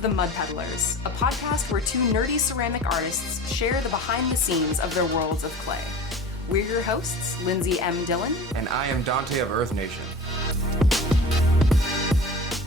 The Mud Peddlers, a podcast where two nerdy ceramic artists share the behind-the-scenes of their worlds of clay. We're your hosts, Lindsey M Dillon. And I am Donte of Earth Nation.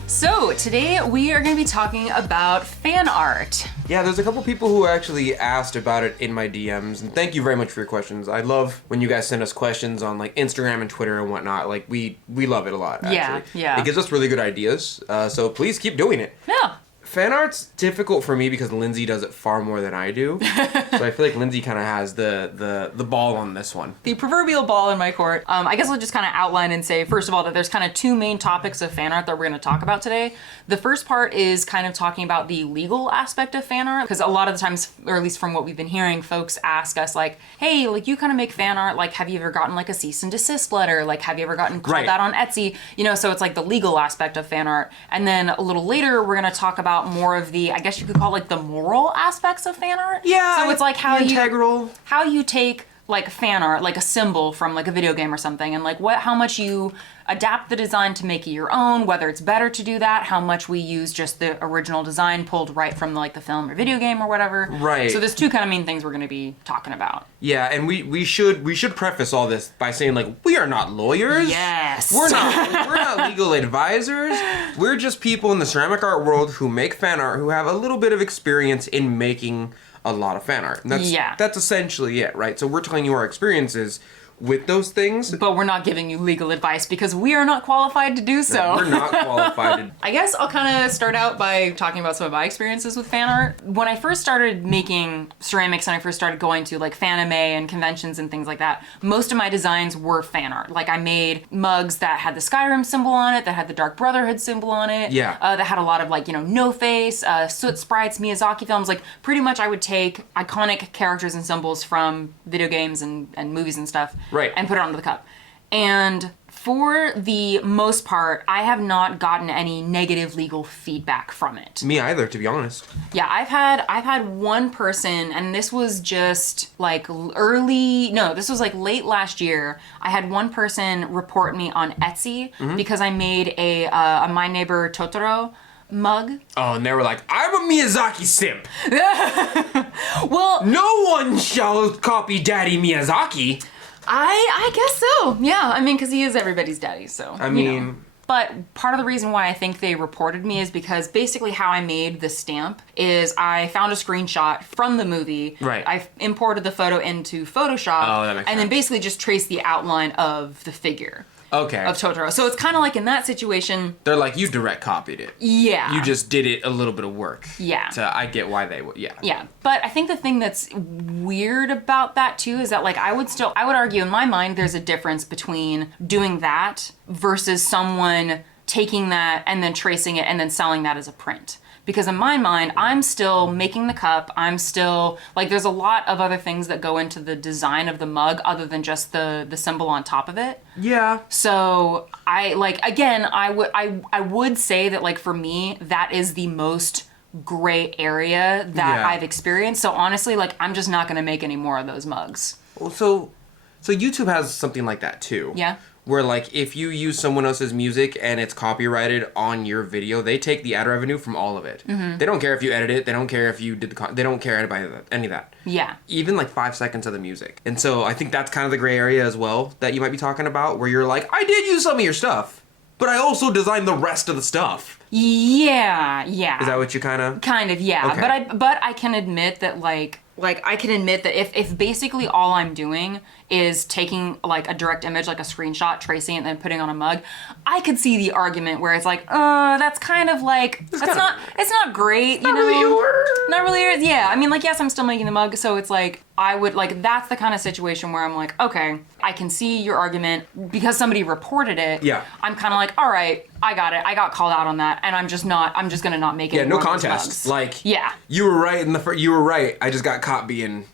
So, today we are going to be talking about fan art. Yeah, there's a couple people who actually asked about it in my DMs, and thank you very much for your questions. I love when you guys send us questions on like Instagram and Twitter and whatnot. Like we love it a lot, actually. Yeah. It gives us really good ideas, so please keep doing it. Yeah. Fan art's difficult for me because Lindsey does it far more than I do. So I feel like Lindsey kind of has the ball on this one. The proverbial ball in my court. I guess I'll just kind of outline and say, first of all, that there's kind of two main topics of fan art that we're going to talk about today. The first part is kind of talking about the legal aspect of fan art, because a lot of the times, or at least from what we've been hearing, folks ask us like, hey, like you kind of make fan art, like have you ever gotten like a cease and desist letter? Like have you ever gotten called out on Etsy? You know, so it's like the legal aspect of fan art. And then a little later, we're going to talk about more of the, I guess you could call it like the moral aspects of fan art. Yeah. So it's like how you take like fan art, like a symbol from like a video game or something, and like how much you adapt the design to make it your own, whether it's better to do that, how much we use just the original design pulled right from like the film or video game or whatever. Right. So there's two kind of main things we're going to be talking about. Yeah, and we should preface all this by saying like we are not lawyers. Yes. We're not legal advisors. We're just people in the ceramic art world who make fan art who have a little bit of experience in making a lot of fan art. And that's essentially it, right? So we're telling you our experiences with those things. But we're not giving you legal advice because we are not qualified to do so. No, we're not qualified. I guess I'll kind of start out by talking about some of my experiences with fan art. When I first started making ceramics and I first started going to like Faname and conventions and things like that, most of my designs were fan art. Like I made mugs that had the Skyrim symbol on it, that had the Dark Brotherhood symbol on it. Yeah. That had a lot of like, No Face, Soot Sprites, Miyazaki films. Like pretty much I would take iconic characters and symbols from video games and movies and stuff. Right. And put it onto the cup. And for the most part, I have not gotten any negative legal feedback from it. Me either, to be honest. Yeah, I've had one person, and this was just like this was like late last year. I had one person report me on Etsy because I made a My Neighbor Totoro mug. Oh, and they were like, I'm a Miyazaki simp. Well, no one shall copy Daddy Miyazaki. I guess so. Yeah, I mean, because he is everybody's daddy, so. I mean. But part of the reason why I think they reported me is because basically how I made the stamp is I found a screenshot from the movie. Right. I imported the photo into Photoshop. Oh, that makes and then sense. basically just traced the outline of the figure. Okay. Of Totoro. So it's kind of like in that situation. They're like, you direct copied it. Yeah. You just did it a little bit of work. Yeah. So I get why they would, yeah. Yeah. But I think the thing that's weird about that too is that like I would argue in my mind there's a difference between doing that versus someone taking that and then tracing it and then selling that as a print. Because in my mind, I'm still making the cup. I'm still, like, there's a lot of other things that go into the design of the mug other than just the symbol on top of it. Yeah. So I would say that like for me, that is the most gray area that I've experienced. So honestly, like I'm just not going to make any more of those mugs. Well, so YouTube has something like that too. Yeah. Where like if you use someone else's music and it's copyrighted on your video, they take the ad revenue from all of it. Mm-hmm. They don't care if you edit it. They don't care if you did they don't care about any of that. Yeah. Even like 5 seconds of the music. And so I think that's kind of the gray area as well that you might be talking about, where you're like, I did use some of your stuff, but I also designed the rest of the stuff. Yeah. Is that what you kind of? Kind of, yeah. Okay. But I can admit that like I can admit that if basically all I'm doing is taking like a direct image, like a screenshot, tracing it, and then putting on a mug, I could see the argument where it's like, that's kind of like, it's not great, you know? Not really yours. Not really yours, yeah. I mean, like, yes, I'm still making the mug, so it's like, I would, like, that's the kind of situation where I'm like, okay, I can see your argument because somebody reported it. Yeah. I'm kind of like, all right, I got it. I got called out on that, and I'm just gonna not make it. Yeah, no contest. Like, yeah. You were right you were right. I just got caught being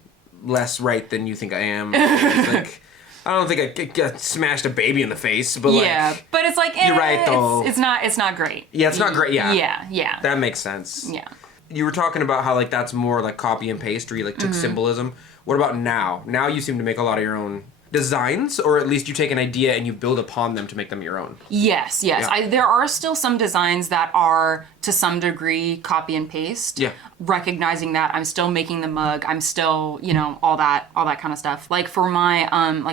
less right than you think I am. It's like, I don't think I smashed a baby in the face, but yeah, like, but it's like you're right though. It's not great. Yeah, it's not great. Yeah. Yeah. That makes sense. Yeah. You were talking about how like that's more like copy and paste, or you like took symbolism. What about now? Now you seem to make a lot of your own designs, or at least you take an idea and you build upon them to make them your own? Yes. Yeah. There are still some designs that are to some degree copy and paste. Yeah. Recognizing that I'm still making the mug, I'm still, all that kind of stuff. Like for my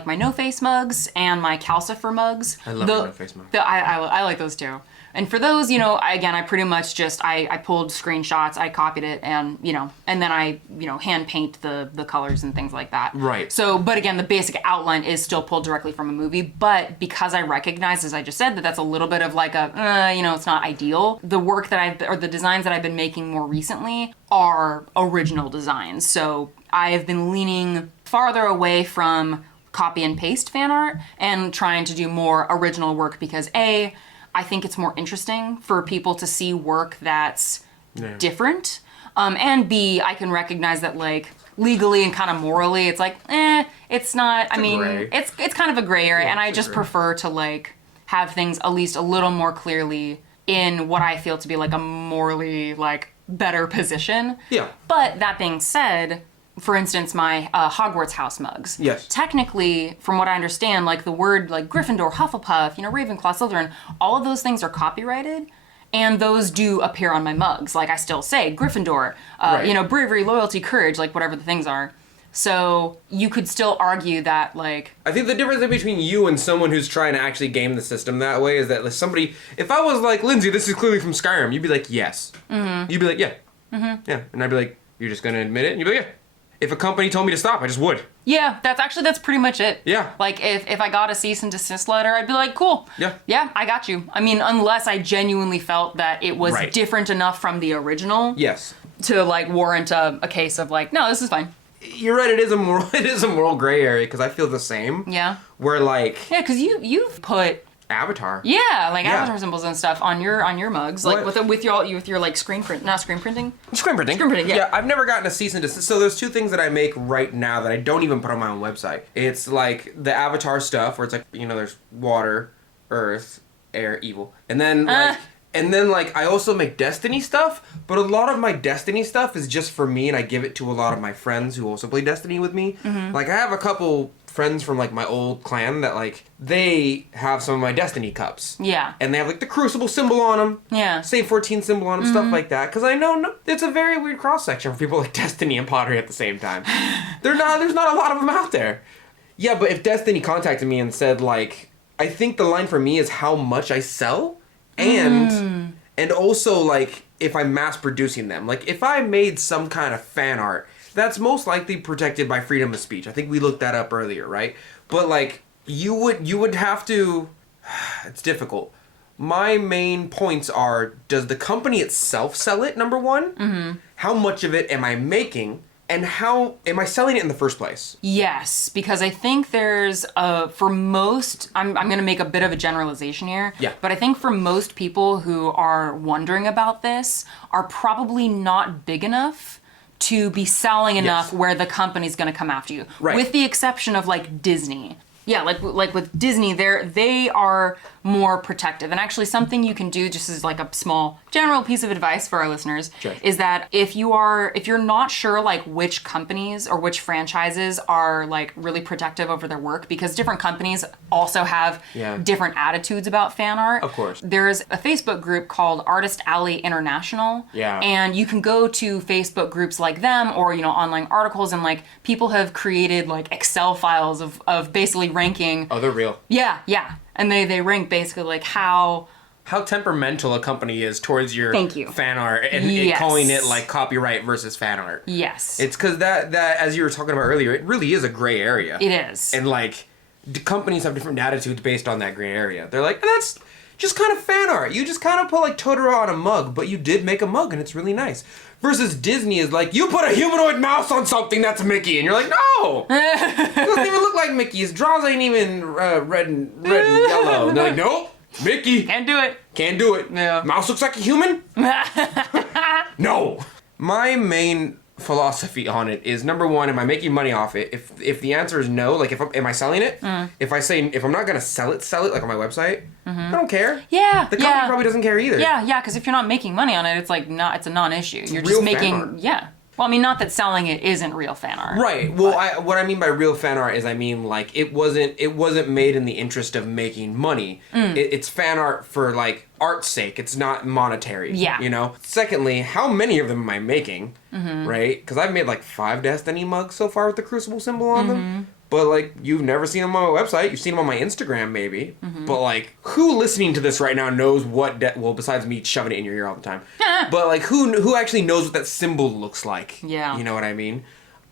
my no face mugs and my calcifer mugs. I love no face mugs. I like those too. And for those, I pretty much just, I pulled screenshots, I copied it, and, and then I, hand paint the colors and things like that. Right. So, but again, the basic outline is still pulled directly from a movie, but because I recognize, as I just said, that that's a little bit of like it's not ideal, the work that the designs that I've been making more recently are original designs. So I have been leaning farther away from copy and paste fan art and trying to do more original work because I think it's more interesting for people to see work that's different. And B, I can recognize that like legally and kind of morally, it's like, it's not, it's kind of a gray area. And I just prefer to like have things at least a little more clearly in what I feel to be like a morally like better position. Yeah. But that being said, for instance, my Hogwarts house mugs. Yes. Technically, from what I understand, like the word like Gryffindor, Hufflepuff, Ravenclaw, Slytherin, all of those things are copyrighted, and those do appear on my mugs. Like I still say Gryffindor, bravery, loyalty, courage, like whatever the things are. So you could still argue that like... I think the difference between you and someone who's trying to actually game the system that way is that like somebody... If I was like, Lindsay, this is clearly from Skyrim, you'd be like, yes. Mm-hmm. You'd be like, yeah. Mm-hmm. Yeah. And I'd be like, you're just going to admit it? And you'd be like, yeah. If a company told me to stop, I just would. Yeah, that's pretty much it. Yeah. Like, if I got a cease and desist letter, I'd be like, cool. Yeah. Yeah, I got you. I mean, unless I genuinely felt that it was different enough from the original. Yes. To, like, warrant a case of, like, no, this is fine. You're right, it is a moral gray area, because I feel the same. Yeah. Where, like... Yeah, because you've put... Avatar. Yeah, like avatar symbols and stuff on your mugs, like with your like screen printing. Screen printing. Yeah, I've never gotten a cease and desist. So there's two things that I make right now that I don't even put on my own website. It's like the Avatar stuff, where it's like there's water, earth, air, evil, and then like I also make Destiny stuff. But a lot of my Destiny stuff is just for me, and I give it to a lot of my friends who also play Destiny with me. Mm-hmm. Like I have a couple friends from like my old clan that like they have some of my Destiny cups. Yeah. And they have like the Crucible symbol on them. Yeah. Save 14 symbol on them, stuff like that. Because I know it's a very weird cross section for people like Destiny and pottery at the same time. There's not a lot of them out there. Yeah, but if Destiny contacted me and said like, I think the line for me is how much I sell, and also like if I'm mass producing them. Like if I made some kind of fan art, that's most likely protected by freedom of speech. I think we looked that up earlier, right? But like you would have to... It's difficult. My main points are, does the company itself sell it, number one? Mm-hmm. How much of it am I making? And how am I selling it in the first place? Yes, because I think there's for most, I'm going to make a bit of a generalization here. Yeah. But I think for most people who are wondering about this are probably not big enough to be selling enough where the company's going to come after you. Right. With the exception of like Disney. Yeah, like with Disney, they are more protective. And actually something you can do, just as like a small general piece of advice for our listeners, is that if you're not sure like which companies or which franchises are like really protective over their work, because different companies also have different attitudes about fan art. Of course. There's a Facebook group called Artist Alley International. Yeah. And you can go to Facebook groups like them or, online articles, and like people have created like Excel files of basically ranking. Oh, they're real. Yeah. And they rank basically like how temperamental a company is towards your fan art and calling it like copyright versus fan art. Yes. It's because that as you were talking about earlier, it really is a gray area. It is. And like the companies have different attitudes based on that gray area. They're like, that's just kind of fan art. You just kind of put like Totoro on a mug, but you did make a mug and it's really nice. Versus Disney is like, you put a humanoid mouse on something that's Mickey, and you're like, no! It doesn't even look like Mickey. His draws ain't even red and yellow. And they're like, nope, Mickey. Can't do it. Can't do it. Yeah. Mouse looks like a human? No. My main philosophy on it is, number one, am I making money off it? If the answer is no, like am I selling it? If I'm not gonna sell it like on my website, I don't care. Yeah. The company probably doesn't care either. Yeah, because if you're not making money on it, it's like it's a non-issue. You're just making Well, I mean, not that selling it isn't real fan art. Right. Well, what I mean by real fan art is I mean like it wasn't made in the interest of making money. It's fan art for like art's sake. It's not monetary. Yeah. You know. Secondly, how many of them am I making? Right? Because I've made like 5 Destiny mugs so far with the Crucible symbol on them. But, like, you've never seen them on my website. You've seen them on my Instagram, maybe. But, like, who listening to this right now knows what... well, besides me shoving it in your ear all the time. But, like, who actually knows what that symbol looks like? Yeah. You know what I mean?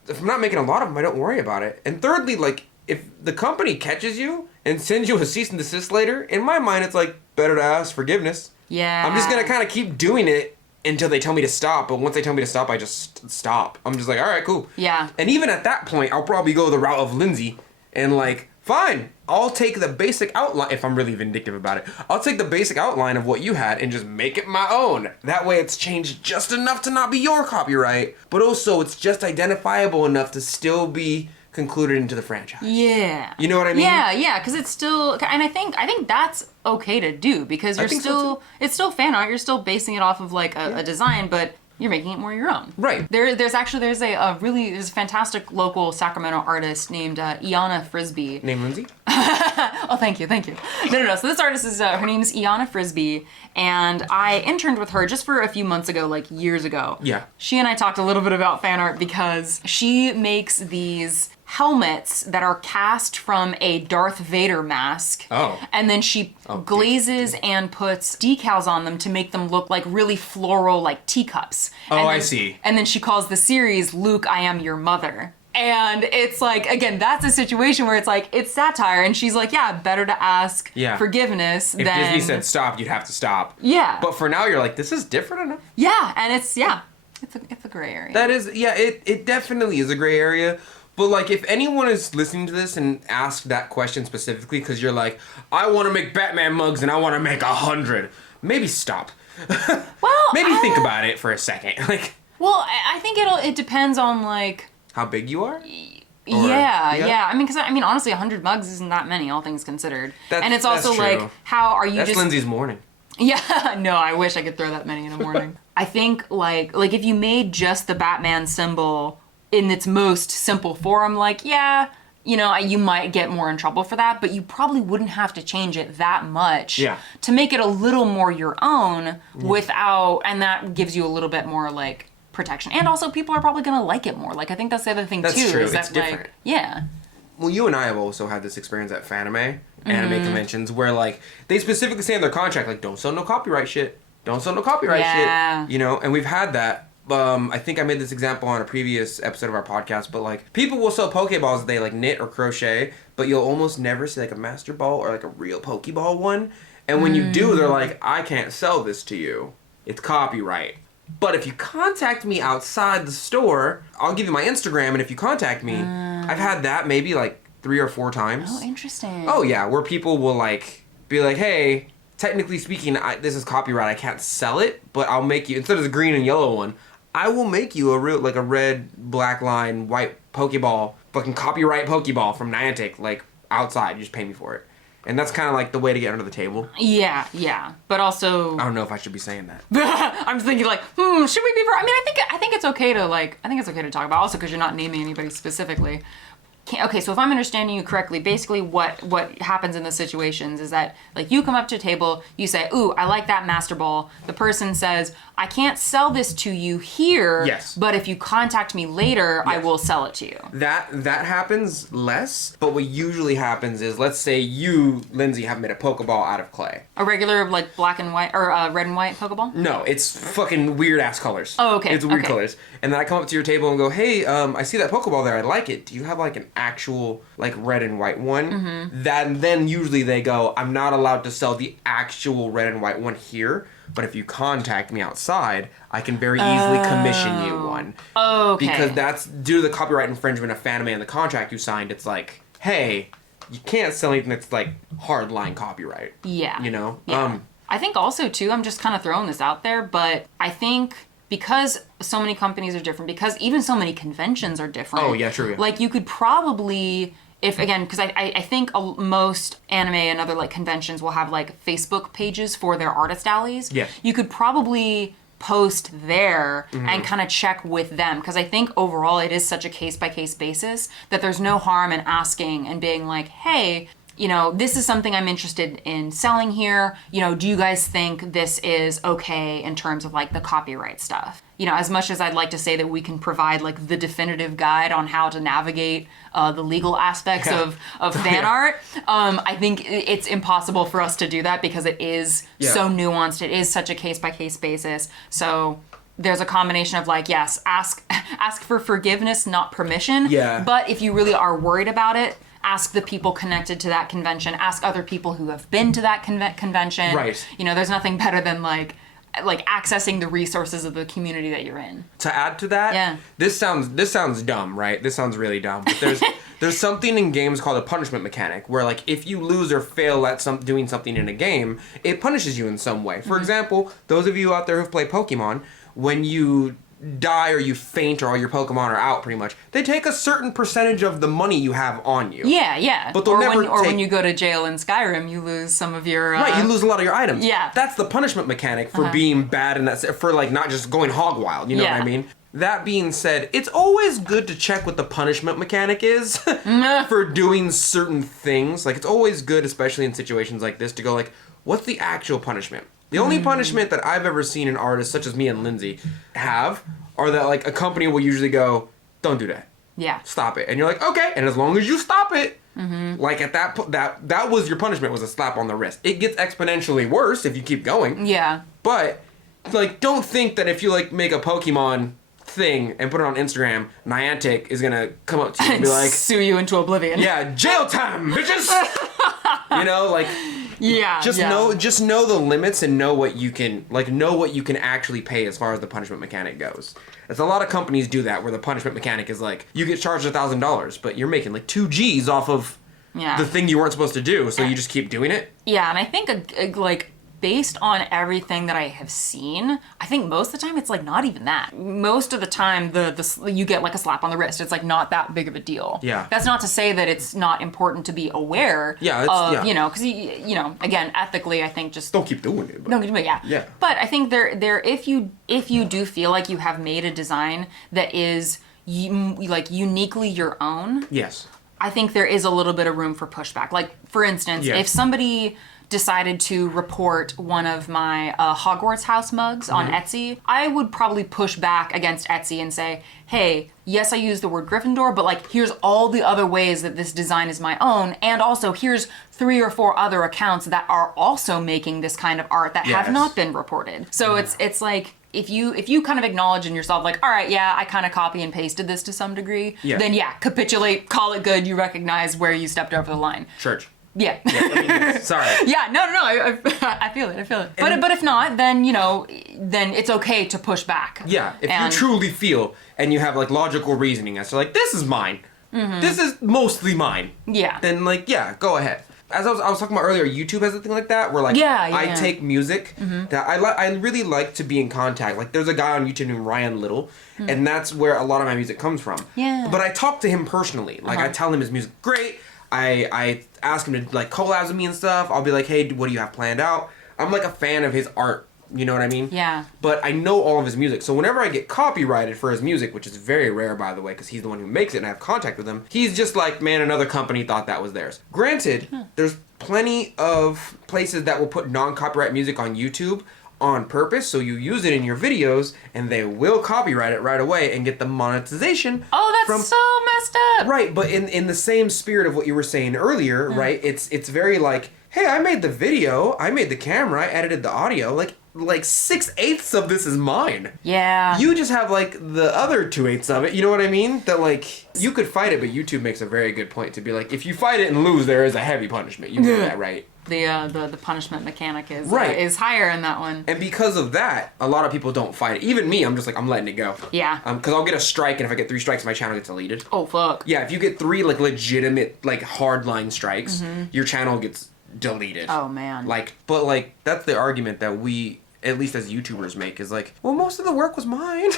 If I'm not making a lot of them, I don't worry about it. And thirdly, like, if the company catches you and sends you a cease and desist later, in my mind, it's, like, better to ask forgiveness. Yeah. I'm just going to kind of keep doing it until they tell me to stop, but once they tell me to stop, I just stop. I'm just like, all right, cool. Yeah. And even at that point, I'll probably go the route of Lindsey and like, fine, I'll take the basic outline, if I'm really vindictive about it, I'll take the basic outline of what you had and just make it my own. That way it's changed just enough to not be your copyright, but also it's just identifiable enough to still be concluded into the franchise. Yeah. You know what I mean? Yeah, because it's still, and I think that's okay to do, because you're still, it's still fan art, you're still basing it off of like a design, but you're making it more your own. Right. There's a fantastic local Sacramento artist named Iana Frisbee. Name Lindsey? Oh, thank you. No. So this artist is, her name is Iana Frisbee, and I interned with her just for a few months ago, like years ago. Yeah. She and I talked a little bit about fan art because she makes these helmets that are cast from a Darth Vader mask. Oh. And then she glazes and puts decals on them to make them look like really floral, like teacups. Oh, then, I see. And then she calls the series Luke, I Am Your Mother. And it's like, again, that's a situation where it's like, it's satire. And she's like, yeah, better to ask forgiveness if than... Disney said stop, you'd have to stop. Yeah. But for now, you're like, this is different enough. Yeah, and it's a gray area. That is, it definitely is a gray area. But, like, if anyone is listening to this and asked that question specifically because you're like, I want to make Batman mugs and I want to make 100, maybe stop. Well, maybe think about it for a second. Like, well, I think it depends on, like... how big you are? Yeah. I mean, honestly, 100 mugs isn't that many, all things considered. And it's also, like, how are you That's Lindsey's morning. Yeah, no, I wish I could throw that many in a morning. I think, like, if you made just the Batman symbol... in its most simple form, like, yeah, you know, you might get more in trouble for that, but you probably wouldn't have to change it that much to make it a little more your own without, and that gives you a little bit more, like, protection. And also, people are probably going to like it more. Like, I think that's the other thing, too. That's true. Is it's that, different. Like, yeah. Well, you and I have also had this experience at anime conventions where, like, they specifically say in their contract, like, don't sell no copyright shit. Don't sell no copyright shit. You know, and we've had that. I think I made this example on a previous episode of our podcast, but like people will sell Pokeballs that they like knit or crochet, but you'll almost never see like a Master Ball or like a real Pokeball one. And when you do, they're like, I can't sell this to you. It's copyright. But if you contact me outside the store, I'll give you my Instagram, and if you contact me, I've had that maybe like 3 or 4 times. Oh, interesting. Oh yeah, where people will like be like, hey, technically speaking, this is copyright. I can't sell it, but I'll make you, instead of the green and yellow one, I will make you a real, like a red, black line, white Pokeball, fucking copyright Pokeball from Niantic, like outside. You just pay me for it. And that's kind of like the way to get under the table. Yeah. But also... I don't know if I should be saying that. I'm just thinking like, should we be... I mean, I think it's okay to like... I think it's okay to talk about, also because you're not naming anybody specifically. Okay, so if I'm understanding you correctly, basically what happens in the situations is that, like, you come up to a table, you say, ooh, I like that Master Ball. The person says, I can't sell this to you here, but if you contact me later, I will sell it to you. That happens less, but what usually happens is, let's say you, Lindsey, have made a Pokeball out of clay. A regular, like, black and white, or red and white Pokeball? No, it's fucking weird-ass colors. Oh, okay. It's weird colors. And then I come up to your table and go, hey, I see that Pokeball there, I like it. Do you have, like, an actual like red and white one? Then usually they go, I'm not allowed to sell the actual red and white one here, but if you contact me outside, I can very easily commission you one. Okay. Because that's due to the copyright infringement of Fanime and the contract you signed. It's like, hey, you can't sell anything that's like hardline copyright. Yeah. You know? Yeah. I think also too, I'm just kind of throwing this out there, but I think because so many companies are different, because even so many conventions are different. Oh, yeah, true. Yeah. Like, you could probably, if, again, because I think most anime and other, like, conventions will have, like, Facebook pages for their artist alleys. Yeah. You could probably post there and kind of check with them, because I think overall it is such a case-by-case basis that there's no harm in asking and being like, hey, you know, this is something I'm interested in selling here. You know, do you guys think this is okay in terms of like the copyright stuff? You know, as much as I'd like to say that we can provide like the definitive guide on how to navigate the legal aspects of fan art, I think it's impossible for us to do that because it is so nuanced. It is such a case-by-case basis. So there's a combination of like, yes, ask for forgiveness, not permission. Yeah. But if you really are worried about it, ask the people connected to that convention. Ask other people who have been to that convention. Right. You know, there's nothing better than like accessing the resources of the community that you're in. To add to that, this sounds dumb, right? This sounds really dumb. But there's something in games called a punishment mechanic, where like if you lose or fail at doing something in a game, it punishes you in some way. For example, those of you out there who've played Pokemon, when you die or you faint or all your Pokemon are out, pretty much, they take a certain percentage of the money you have on you. Yeah. But they'll when you go to jail in Skyrim, you lose some of your right. You lose a lot of your items. Yeah, that's the punishment mechanic for being bad and for like not just going hog wild. You know what I mean? That being said, it's always good to check what the punishment mechanic is for doing certain things. Like, it's always good, especially in situations like this, to go like, what's the actual punishment? The only punishment that I've ever seen an artist such as me and Lindsey have are that like a company will usually go, don't do that. Yeah. Stop it. And you're like, okay. And as long as you stop it, like at that was your punishment, was a slap on the wrist. It gets exponentially worse if you keep going. Yeah. But like, don't think that if you like make a Pokemon thing and put it on Instagram, Niantic is gonna come up to you and be like, sue you into oblivion. Yeah, jail time, bitches. You know, like, just know the limits and know what you can actually pay as far as the punishment mechanic goes. As a lot of companies do that, where the punishment mechanic is like, you get charged $1,000, but you're making like 2 G's off of the thing you weren't supposed to do, so you just keep doing it. Yeah, and I think like, based on everything that I have seen, I think most of the time it's like not even that. Most of the time you get like a slap on the wrist. It's like not that big of a deal. Yeah. That's not to say that it's not important to be aware of, you know, because you know, again, ethically, I think just don't keep doing it. Don't keep doing it. Yeah. But I think there if you do feel like you have made a design that is like uniquely your own. Yes. I think there is a little bit of room for pushback. Like, for instance, if somebody decided to report one of my Hogwarts house mugs on Etsy, I would probably push back against Etsy and say, hey, yes, I use the word Gryffindor, but like, here's all the other ways that this design is my own, and also here's 3 or 4 other accounts that are also making this kind of art that have not been reported. So it's like, if you kind of acknowledge in yourself, like, all right, yeah, I kind of copy and pasted this to some degree, then capitulate, call it good, you recognize where you stepped over the line. Church. Yeah. Sorry. Yeah, no, I feel it. But if not, then, you know, then it's okay to push back. Yeah, if you truly feel and you have, like, logical reasoning as to, like, this is mine. This is mostly mine. Yeah. Then, like, go ahead. As I was talking about earlier, YouTube has a thing like that where, like, I take music that I really like to be in contact. Like, there's a guy on YouTube named Ryan Little, and that's where a lot of my music comes from. Yeah. But I talk to him personally. Like, I tell him his music's great. I ask him to like collabs with me and stuff. I'll be like, hey, what do you have planned out? I'm like a fan of his art. You know what I mean? Yeah. But I know all of his music. So whenever I get copyrighted for his music, which is very rare, by the way, because he's the one who makes it and I have contact with him, he's just like, man, another company thought that was theirs. Granted, there's plenty of places that will put non-copyright music on YouTube on purpose, so you use it in your videos and they will copyright it right away and get the monetization. Oh, that's so messed up. Right, but in the same spirit of what you were saying earlier, right? It's very like, hey, I made the video, I made the camera, I edited the audio, like 6/8 of this is mine. Yeah. You just have like the other 2/8 of it, you know what I mean? That like, you could fight it, but YouTube makes a very good point to be like, if you fight it and lose, there is a heavy punishment. You know that, right? The punishment mechanic is higher in that one. And because of that, a lot of people don't fight it. Even me, I'm just like, I'm letting it go. Yeah. Because I'll get a strike, and if I get 3 strikes, my channel gets deleted. Oh, fuck. Yeah, if you get 3 like legitimate like hardline strikes, your channel gets deleted. Oh, man. Like, but like, that's the argument that we, at least as YouTubers, make, is like, well, most of the work was mine.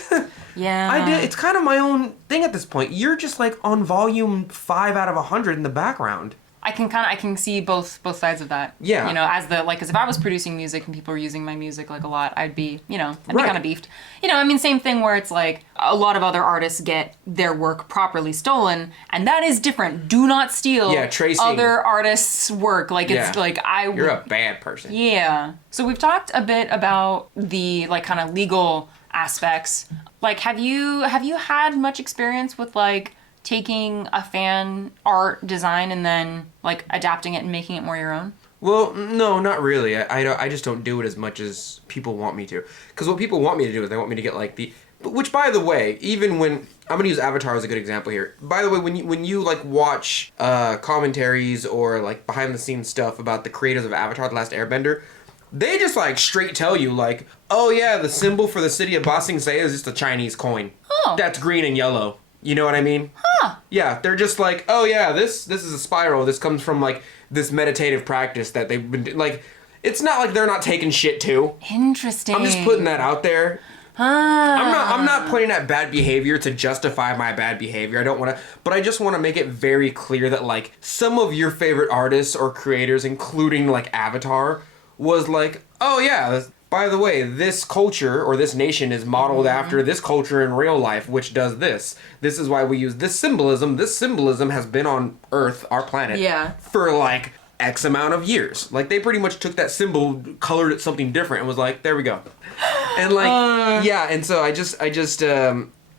Yeah. I did. It's kind of my own thing at this point. You're just like on volume 5 out of 100 in the background. I can see both sides of that. Yeah. You know, as if I was producing music and people were using my music like a lot, I'd be kind of beefed. You know, I mean, same thing where it's like a lot of other artists get their work properly stolen, and that is different. Do not steal other artists' work. Like it's like you're a bad person. Yeah. So we've talked a bit about the like kind of legal aspects. Like, have you had much experience with like taking a fan art design and then like adapting it and making it more your own? Well, no, not really. I just don't do it as much as people want me to. Because what people want me to do is they want me to get like which, by the way, even when I'm gonna use Avatar as a good example here. By the way, when you like watch commentaries or like behind the scenes stuff about the creators of Avatar: The Last Airbender, they just like straight tell you like, oh yeah, the symbol for the city of Ba Sing Se is just a Chinese coin. Oh. That's green and yellow. You know what I mean? Huh. Yeah, they're just like, oh yeah, this is a spiral. This comes from like this meditative practice that they've been like. It's not like they're not taking shit too. Interesting. I'm just putting that out there. I'm not putting that bad behavior to justify my bad behavior. I don't want to, but I just want to make it very clear that like some of your favorite artists or creators, including like Avatar, was like, oh yeah, by the way, this culture or this nation is modeled after this culture in real life, which does this. This is why we use this symbolism. This symbolism has been on Earth, our planet, for like X amount of years. Like they pretty much took that symbol, colored it something different, and was like, there we go. And like, and so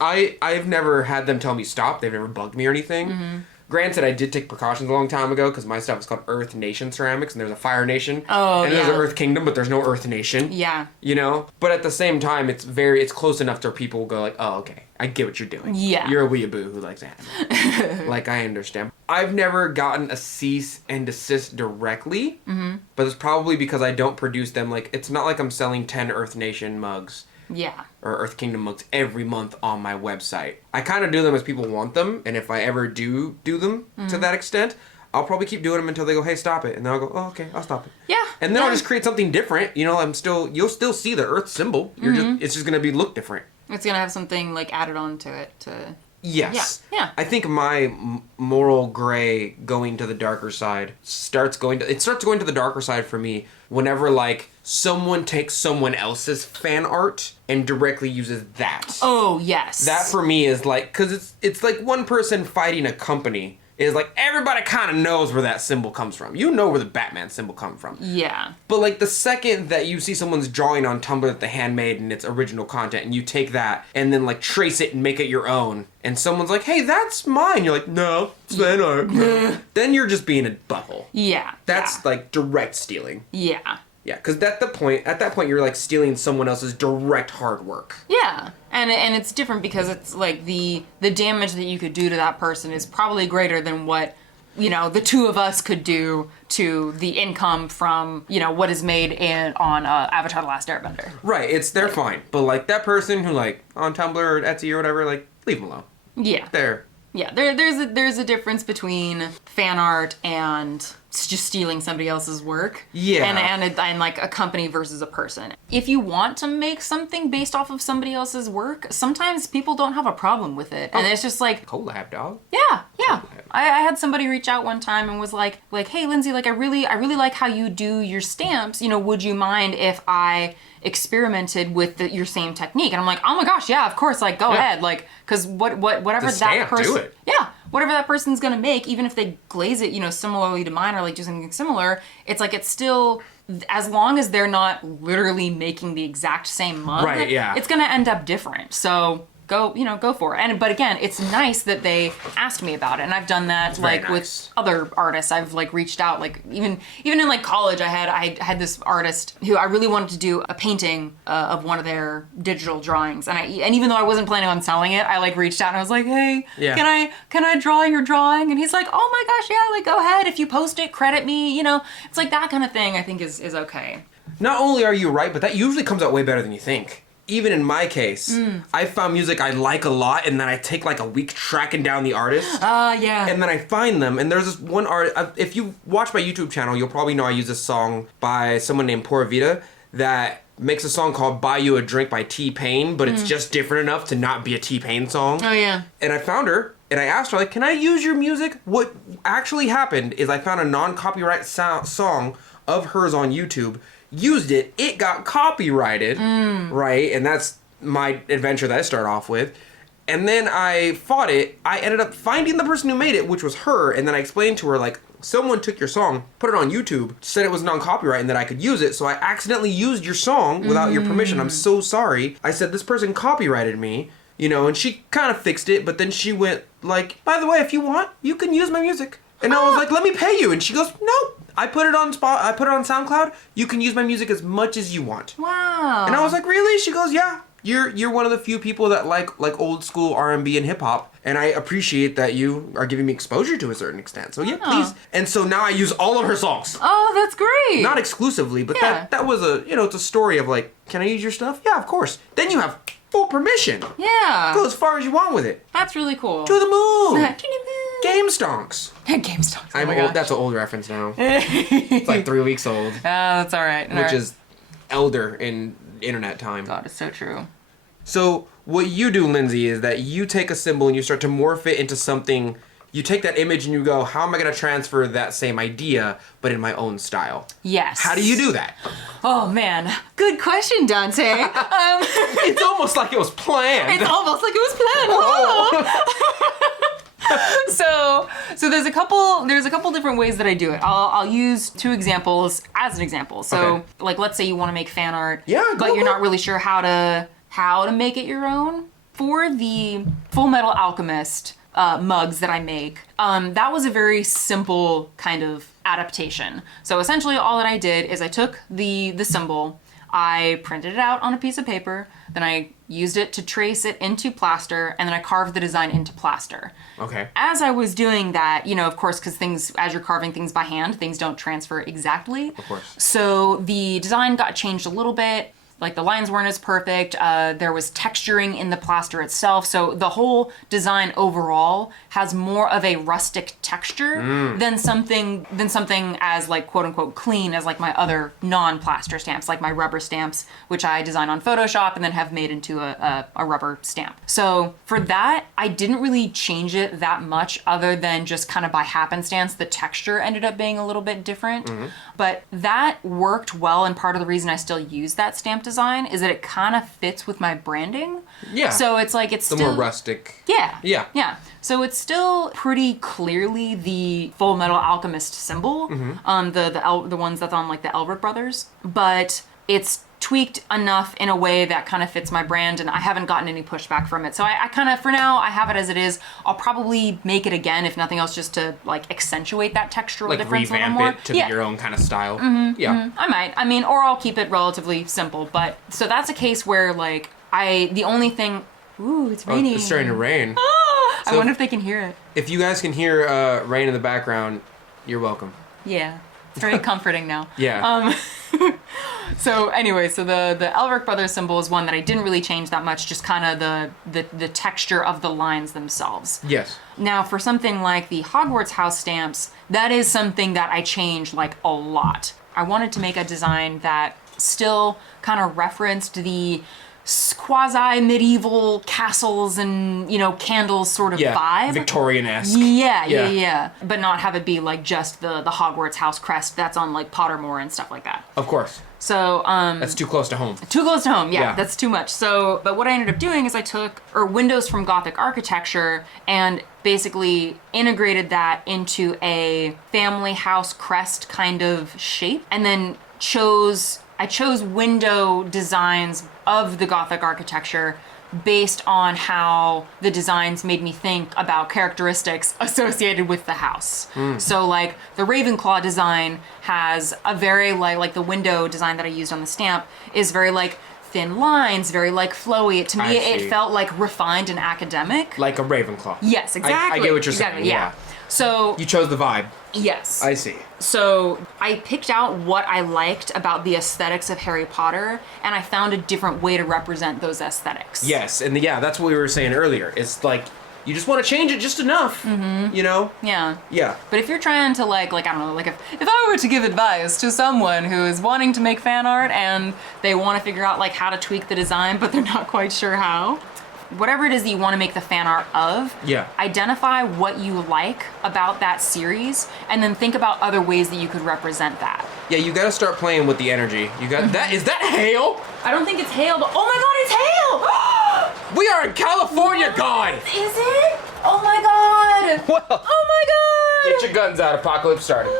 I've never had them tell me stop. They've never bugged me or anything. Mm-hmm. Granted, I did take precautions a long time ago because my stuff is called Earth Nation Ceramics, and there's a Fire Nation, and there's an Earth Kingdom, but there's no Earth Nation. Yeah. You know? But at the same time, it's close enough to people go like, oh, okay, I get what you're doing. Yeah. You're a weeaboo who likes anime. Like, I understand. I've never gotten a cease and desist directly, but it's probably because I don't produce them. Like, it's not like I'm selling 10 Earth Nation mugs. Yeah. Or Earth Kingdom mugs every month on my website. I kind of do them as people want them, and if I ever do them to that extent, I'll probably keep doing them until they go, hey, stop it. And then I'll go, oh, okay, I'll stop it. Yeah. And then I'll just create something different. You know, you'll still see the Earth symbol. It's just going to look different. It's going to have something, like, added on to it to... Yes. Yeah. I think my moral gray going to the darker side starts going to the darker side for me whenever like someone takes someone else's fan art and directly uses that. Oh, yes. That for me is like, cuz it's like one person fighting a company. Is like everybody kind of knows where that symbol comes from. You know where the Batman symbol comes from. Yeah. But like the second that you see someone's drawing on Tumblr that they handmade and it's original content, and you take that and then like trace it and make it your own, and someone's like, "Hey, that's mine." You're like, "No, it's fan art." Then you're just being a butthole. Yeah. That's like direct stealing. Yeah. Yeah, because at that point, you're like stealing someone else's direct hard work. Yeah, and it's different because it's like the damage that you could do to that person is probably greater than what, you know, the two of us could do to the income from, you know, what is made on Avatar: The Last Airbender. Right, they're fine, but like that person who like on Tumblr or Etsy or whatever, like leave them alone. Yeah. Yeah, there's a difference between fan art and just stealing somebody else's work. Yeah. And like a company versus a person. If you want to make something based off of somebody else's work, sometimes people don't have a problem with it. And it's just like... Collab, dog. Yeah. I had somebody reach out one time and was like, hey, Lindsay, like I really like how you do your stamps. You know, would you mind if I experimented with your same technique? And I'm like, oh my gosh, yeah, of course, like go ahead, like, because whatever that person, do it. Yeah, whatever that person's gonna make, even if they glaze it, you know, similarly to mine or like do something similar, it's like it's still, as long as they're not literally making the exact same mug, right? Yeah, it's gonna end up different. So go for it. But again, it's nice that they asked me about it, and I've done that with other artists. I've like reached out, like even in like college, I had this artist who I really wanted to do a painting of one of their digital drawings, and even though I wasn't planning on selling it, I like reached out and I was like, hey, can I draw your drawing? And he's like, oh my gosh, yeah, like go ahead, if you post it, credit me. You know, it's like that kind of thing. I think is okay. Not only are you right, but that usually comes out way better than you think. Even in my case, I found music I like a lot, and then I take like a week tracking down the artist. Yeah. And then I find them, and there's this one art. If you watch my YouTube channel, you'll probably know I use this song by someone named Pura Vida that makes a song called Buy You a Drink by T-Pain, but it's just different enough to not be a T-Pain song. Oh, yeah. And I found her, and I asked her, like, can I use your music? What actually happened is I found a non-copyright song of hers on YouTube, used it, it got copyrighted, right? And that's my adventure that I start off with. And then I fought it. I ended up finding the person who made it, which was her, and then I explained to her, like, someone took your song, put it on YouTube, said it was non-copyright and that I could use it, so I accidentally used your song without your permission. I'm so sorry. I said, this person copyrighted me, you know, and she kind of fixed it, but then she went, like, by the way, if you want, you can use my music. And I was like, let me pay you. And she goes, no. I put it on SoundCloud. You can use my music as much as you want. Wow. And I was like, really? She goes, yeah. You're one of the few people that like old school R&B and hip hop, and I appreciate that you are giving me exposure to a certain extent. So yeah, please. And so now I use all of her songs. Oh, that's great. Not exclusively, but that was it's a story of like, can I use your stuff? Yeah, of course. Then you have full permission. Yeah. Go as far as you want with it. That's really cool. To the moon. To the moon. Game stonks. Game stonks. I'm old. That's an old reference now. It's like 3 weeks old. That's all right. Which is elder in internet time. God, it's so true. So what you do, Lindsey, is that you take a symbol and you start to morph it into something. You take that image and you go, how am I going to transfer that same idea, but in my own style? Yes. How do you do that? Oh, man. Good question, Donte. It's almost like it was planned. It's almost like it was planned. Oh. So there's a couple different ways that I do it. I'll use 2 examples as an example. So like, let's say you want to make fan art, but you're not really sure how to make it your own. For the Full Metal Alchemist mugs that I make, that was a very simple kind of adaptation. So essentially all that I did is I took the symbol, I printed it out on a piece of paper, then I used it to trace it into plaster, and then I carved the design into plaster. Okay. As I was doing that, you know, of course, because as you're carving things by hand, things don't transfer exactly. Of course. So the design got changed a little bit. Like the lines weren't as perfect. There was texturing in the plaster itself. So the whole design overall has more of a rustic texture than something as like quote unquote clean as like my other non-plaster stamps, like my rubber stamps, which I design on Photoshop and then have made into a rubber stamp. So for that, I didn't really change it that much other than just kind of by happenstance, the texture ended up being a little bit different. But that worked well, and part of the reason I still use that stamp design is that it kind of fits with my branding. Yeah. So it's like it's still more rustic. Yeah. Yeah. Yeah. So it's still pretty clearly the Full Metal Alchemist symbol, the ones that's on like the Elric brothers, but it's tweaked enough in a way that kind of fits my brand, and I haven't gotten any pushback from it. So I kind of, for now, I have it as it is. I'll probably make it again, if nothing else, just to like accentuate that textural difference a little more. Revamp it to be your own kind of style. I might. I mean, or I'll keep it relatively simple. But so that's a case where like the only thing. Ooh, it's raining. It's starting to rain. I wonder if they can hear it. If you guys can hear rain in the background, you're welcome. Yeah. It's very comforting now. Yeah. So anyway, so the Elric Brothers symbol is one that I didn't really change that much, just kind of the texture of the lines themselves. Yes. Now for something like the Hogwarts house stamps, that is something that I changed like a lot. I wanted to make a design that still kind of referenced the quasi-medieval castles and, you know, candles sort of vibe. Victorian-esque. Yeah. But not have it be like just the Hogwarts house crest that's on like Pottermore and stuff like that. Of course. So, that's too close to home. Too close to home, yeah, that's too much. So, but what I ended up doing is I took windows from Gothic architecture and basically integrated that into a family house crest kind of shape, and then I chose window designs of the Gothic architecture based on how the designs made me think about characteristics associated with the house. So like the Ravenclaw design has a very like the window design that I used on the stamp is very like thin lines, very like flowy. To me, it felt like refined and academic. Like a Ravenclaw. Yes, exactly. I get what you're saying. Yeah. So you chose the vibe. Yes. I see. So I picked out what I liked about the aesthetics of Harry Potter, and I found a different way to represent those aesthetics. Yes, and that's what we were saying earlier. It's like, you just want to change it just enough, you know? Yeah. Yeah. But if you're trying to like I don't know, like if I were to give advice to someone who is wanting to make fan art and they want to figure out like how to tweak the design, but they're not quite sure how, whatever it is that you want to make the fan art of, identify what you like about that series, and then think about other ways that you could represent that. Yeah, you gotta start playing with the energy. You got that? Is that hail? I don't think it's hail, but oh my god, it's hail! We are in California, God! Is it? Oh my god! Well, oh my god! Get your guns out, apocalypse started.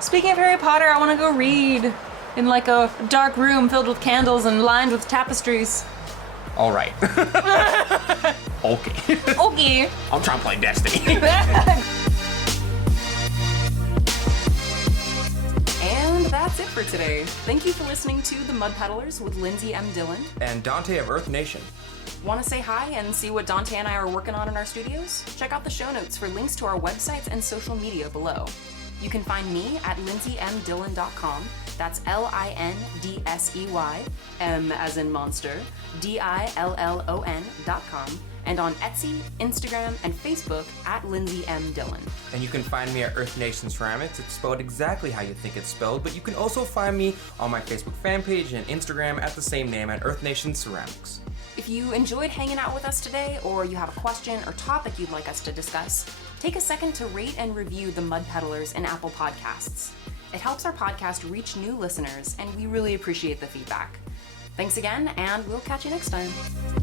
Speaking of Harry Potter, I want to go read in like a dark room filled with candles and lined with tapestries. All right. Okay. Okay. I'm trying to play Destiny. And that's it for today. Thank you for listening to The Mud Peddlers with Lindsey M Dillon and Donte of Earth Nation. Want to say hi and see what Donte and I are working on in our studios? Check out the show notes for links to our websites and social media below. You can find me at lindseymdillon.com. That's LINDSEY, M as in monster, DILLON.com. And on Etsy, Instagram, and Facebook at Lindsey M Dillon. And you can find me at Earth Nation Ceramics. It's spelled exactly how you think it's spelled, but you can also find me on my Facebook fan page and Instagram at the same name at Earth Nation Ceramics. If you enjoyed hanging out with us today, or you have a question or topic you'd like us to discuss, take a second to rate and review the Mud Peddlers in Apple Podcasts. It helps our podcast reach new listeners, and we really appreciate the feedback. Thanks again, and we'll catch you next time.